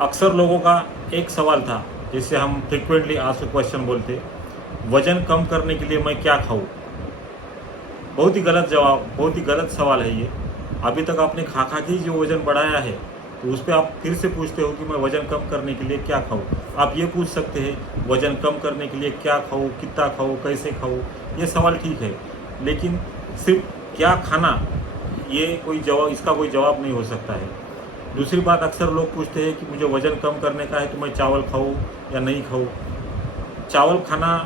अक्सर लोगों का एक सवाल था, जिससे हम फ्रिक्वेंटली आस्क्ड क्वेश्चन बोलते, वजन कम करने के लिए मैं क्या खाऊं? बहुत ही गलत जवाब, बहुत ही गलत सवाल है ये। अभी तक आपने खा खा के ही जो वजन बढ़ाया है, तो उस पर आप फिर से पूछते हो कि मैं वजन कम करने के लिए क्या खाऊं? आप ये पूछ सकते हैं वजन कम करने के लिए क्या खाऊं, कितना खाऊं, कैसे खाऊं? ये सवाल ठीक है, लेकिन सिर्फ क्या खाना, ये कोई जवाब, इसका कोई जवाब नहीं हो सकता है। दूसरी बात, अक्सर लोग पूछते हैं कि मुझे वजन कम करने का है तो मैं चावल खाऊं या नहीं खाऊं? चावल खाना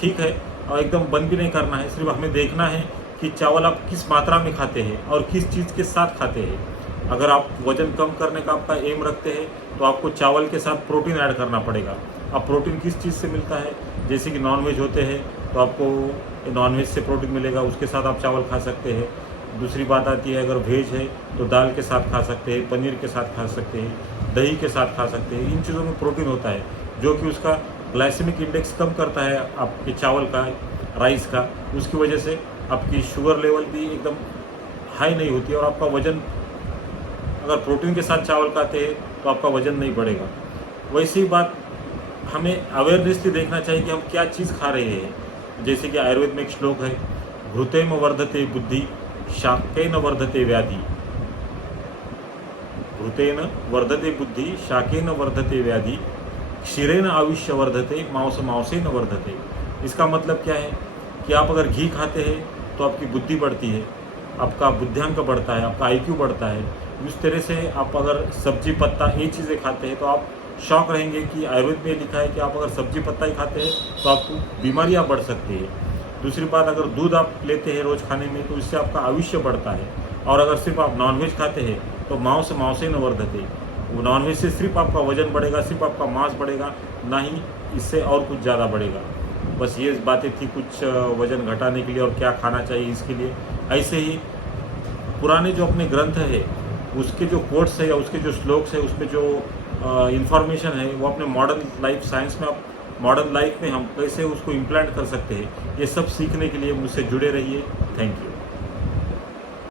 ठीक है, और एकदम बंद भी नहीं करना है। सिर्फ हमें देखना है कि चावल आप किस मात्रा में खाते हैं और किस चीज़ के साथ खाते हैं। अगर आप वजन कम करने का आपका एम रखते हैं तो आपको चावल के साथ प्रोटीन ऐड करना पड़ेगा। अब प्रोटीन किस चीज़ से मिलता है? जैसे कि नॉनवेज होते हैं तो आपको नॉनवेज से प्रोटीन मिलेगा, उसके साथ आप चावल खा सकते हैं। दूसरी बात आती है, अगर वेज है तो दाल के साथ खा सकते हैं, पनीर के साथ खा सकते हैं, दही के साथ खा सकते हैं। इन चीज़ों में प्रोटीन होता है जो कि उसका ग्लाइसेमिक इंडेक्स कम करता है आपके चावल का, राइस का। उसकी वजह से आपकी शुगर लेवल भी एकदम हाई नहीं होती और आपका वज़न, अगर प्रोटीन के साथ चावल खाते हैं तो आपका वज़न नहीं बढ़ेगा। वैसी बात हमें अवेयरनेसली देखना चाहिए कि हम क्या चीज़ खा रहे हैं। जैसे कि आयुर्वेद में एक श्लोक है, घृतेन वर्धते बुद्धि, शाकेन वर्धते व्याधि। घृतेन वर्धते बुद्धि, शाकेन वर्धते व्याधि, क्षीरेन आयुष्य वर्धते, मांसेन वर्धते। इसका मतलब क्या है कि आप अगर घी खाते हैं तो आपकी बुद्धि बढ़ती है, आपका बुद्धियांक बढ़ता है, आपका आईक्यू बढ़ता है। उस तरह से आप अगर सब्जी पत्ता ये चीज़ें खाते हैं तो आप शॉक रहेंगे कि आयुर्वेद में लिखा है कि आप अगर सब्जी पत्ता ही खाते हैं तो आपको बीमारियां बढ़ सकती है। दूसरी बात, अगर दूध आप लेते हैं रोज़ खाने में तो इससे आपका आयुष्य बढ़ता है। और अगर सिर्फ आप नॉनवेज खाते हैं तो मांसेन वर्धते, वो नॉनवेज से सिर्फ आपका वजन बढ़ेगा, सिर्फ आपका मांस बढ़ेगा, ना ही इससे और कुछ ज़्यादा बढ़ेगा। बस ये बातें थी कुछ वजन घटाने के लिए और क्या खाना चाहिए इसके लिए। ऐसे ही पुराने जो अपने ग्रंथ है उसके जो कोट्स है या उसके जो श्लोक्स है, उसमें जो इंफॉर्मेशन है वो अपने मॉडर्न लाइफ साइंस में, मॉडर्न लाइफ में हम कैसे उसको इम्प्लांट कर सकते हैं, ये सब सीखने के लिए मुझसे जुड़े रहिए। Thank you.